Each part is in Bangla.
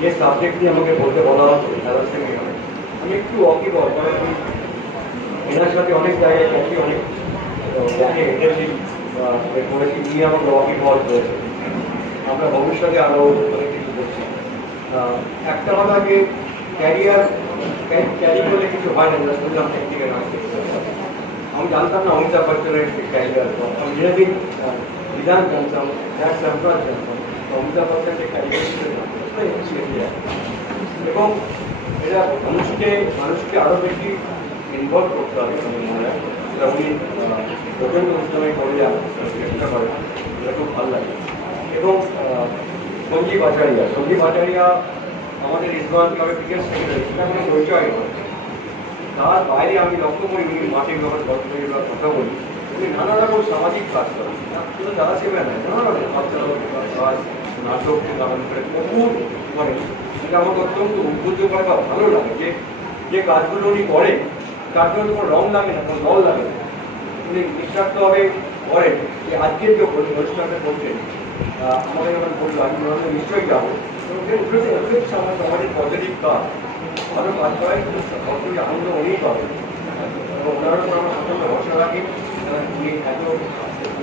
যে সাবজেক্ট নিয়ে আমাকে বলতে বলা হচ্ছে আমি একটু অকিবল, কারণ আমি এনার সাথে অনেক জায়গায় গেছি, অনেক জায়গায় হেঁটেছি করেছি, নিয়ে আমাকে অকিবল হয়েছে। আমরা ভবিষ্যতে আরও অনেক কিছু করছি। একটা কথা যে ক্যারিয়ার ক্যারি করলে কিছু হয় না, শুনলাম টেকনিক্যাল আমি জানতাম না অমিতাভ বচ্চনের ক্যারিয়ার। আমি যেদিন বিধান জানতাম, জানতাম অমিতাভ বচ্চনের ক্যারিয়ার এবং এটা মানুষকে আরো বেশি ইনভলভ করতে হবে। মনে হয় সেটা উনি প্রচন্ড অনুষ্ঠানে করে চেষ্টা করেন, এটা খুব ভালো লাগে। এবং সঞ্জীব আচারিয়া আমাদের ইসলাম ক্লাবের ক্রিকেট সেক্রেটারি, সেটা কোনো পরিচয় নয়। তার বাইরে আমি লক্ষ্য করি উনি মাঠের ব্যাপারে কথা বলি, উনি নানা রকম সামাজিক কাজ করেন, শুধু যারা সেবা নেয়, নানা রকম কাজ, নাটক থেকে আরম্ভ করে প্রচুর করেন। সেটা আমাকে অত্যন্ত উদ্বুদ্ধ করে বা ভালো লাগে যে কাজগুলো উনি করেন তার জন্য কোনো রং লাগে না, কোনো দল লাগে না। উনি নিঃস্বার্থভাবে করেন। যে আজকের যে অনুষ্ঠানটা করছেন আমাদের যখন বললো আমি নিশ্চয়ই যাবো, আমাদের পজিটিভ কাজ ভালো কাজ করাই অত্যন্ত আনন্দ উনিই পাবেন। এবং ওনার উপর আমার প্রচন্ড ভরসা রাখি, উনি এত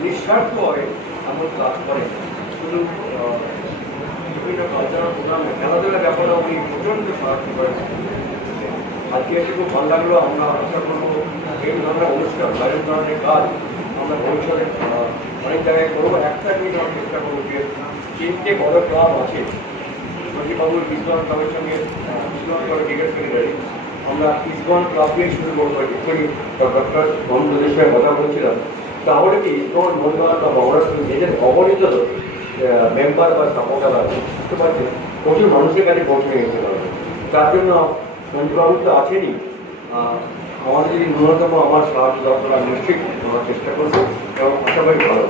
নিঃস্বার্থভাবে এমন কাজ করেন। শুধু বিভিন্ন কালচারাল প্রোগ্রামে খেলাধুলার ব্যাপারে উনি প্রচন্ড সাহায্য করেন। আজকে এসে খুব ভালো লাগলো। আমরা আশা করবো এই ধরনের অনুষ্ঠান, বাইরের ধরনের কাজ আমরা ভবিষ্যতে অনেক জায়গায় করবো। একটা জিনিস আমরা চেষ্টা করবো যে 3টে বড় ক্লাব আছে, সচিবাবুর ইসলাম ক্লাবের সঙ্গে ইসলাম ক্লাবের ক্রিকেট সেক্রেটারি, আমরা ইসলাম ক্লাব দিয়ে শুরু করবো। এক্ষুনি ডক্টর মোহাম্মদের সঙ্গে কথা বলছিলাম, তাহলে কি ইসলাম মোহনবাগান বা মহারাষ্ট্র নিজের অগণিত মেম্বার বা সাপোর্টার আছে, বুঝতে পারছেন, প্রচুর মানুষের কাছে পৌঁছে নিতে পারবে। তার জন্য সঞ্জীবাবু তো আছেনই, আমাদের যদি ন্যূনতম আমার সাহায্য দরকার নিশ্চিত করার চেষ্টা করবো এবং আশাবাদী ভালো।